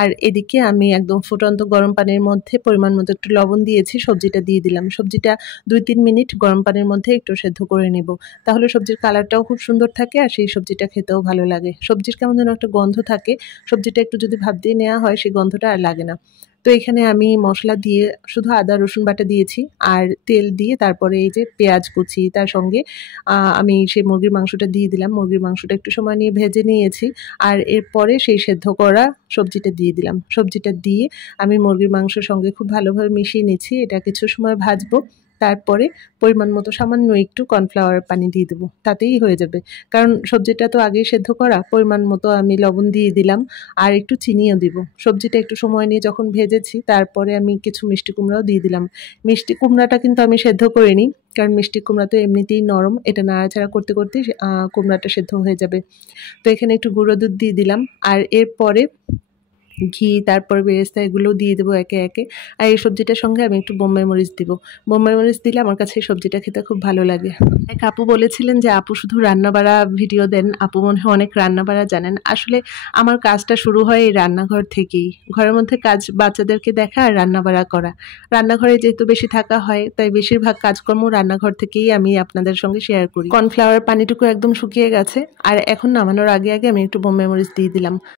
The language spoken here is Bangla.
আর এদিকে আমি একদম ফুটন্ত গরম পানির মধ্যে পরিমাণ মতো একটু লবণ দিয়েছি, সবজিটা দিয়ে দিলাম। সবজিটা 2-3 মিনিট গরম পানির মধ্যে একটু সেদ্ধ করে নিব। তাহলে সবজির কালারটাও খুব সুন্দর থাকে আর সেই সবজিটা খেতেও ভালো লাগে। সবজির কেমন যেন একটা গন্ধ থাকে, সবজিটা একটু যদি ভাপ দিয়ে নেওয়া হয় সেই গন্ধটা আর লাগে না। তো এখানে আমি মশলা দিয়ে শুধু আদা রসুন বাটা দিয়েছি আর তেল দিয়ে তারপরে এই যে পেঁয়াজ কুচি তার সঙ্গে আমি সেই মুরগির মাংসটা দিয়ে দিলাম। মুরগির মাংসটা একটু সময় নিয়ে ভেজে নিয়েছি আর এরপরে সেই সেদ্ধ করা সবজিটা দিয়ে দিলাম। সবজিটা দিয়ে আমি মুরগির মাংসের সঙ্গে খুব ভালোভাবে মিশিয়ে নিচ্ছি। এটা কিছু সময় ভাজবো। তারপরে পরিমাণ মতো সামান্য একটু কর্নফ্লাওয়ারের পানি দিয়ে দেবো, তাতেই হয়ে যাবে। কারণ সবজিটা তো আগেই সেদ্ধ করা, পরিমাণ মতো আমি লবণ দিয়ে দিলাম আর একটু চিনিও দিব। সবজিটা একটু সময় নিয়ে যখন ভেজেছি তারপরে আমি কিছু মিষ্টি কুমড়াও দিয়ে দিলাম। মিষ্টি কুমড়াটা কিন্তু আমি সেদ্ধ করিনি, কারণ মিষ্টি কুমড়া তো এমনিতেই নরম, এটা নাড়াচাড়া করতে করতেই কুমড়াটা সেদ্ধ হয়ে যাবে। তো এখানে একটু গুঁড়ো দুধ দিয়ে দিলাম আর এরপরে ঘি, তারপর বেরেস্তা এগুলোও দিয়ে দেবো একে একে। আর এই সবজিটার সঙ্গে আমি একটু বোম্বাই মরিচ দিব। বোম্বাই মরিচ দিলে আমার কাছে এই সবজিটা খেতে খুব ভালো লাগে। এক আপু বলেছিলেন যে আপু শুধু রান্নাবাড়া ভিডিও দেন, আপু মনে হয় অনেক রান্নাবাড়া জানেন। আসলে আমার কাজটা শুরু হয় এই রান্নাঘর থেকেই। ঘরের মধ্যে কাজ বাচ্চাদেরকে দেখা আর রান্নাবাড়া করা। রান্নাঘরে যেহেতু বেশি থাকা হয় তাই বেশিরভাগ কাজকর্ম রান্নাঘর থেকেই আমি আপনাদের সঙ্গে শেয়ার করি। কর্নফ্লাওয়ারের পানিটুকু একদম শুকিয়ে গেছে আর এখন নামানোর আগে আগে আমি একটু বোম্বাই মরিচ দিয়ে দিলাম।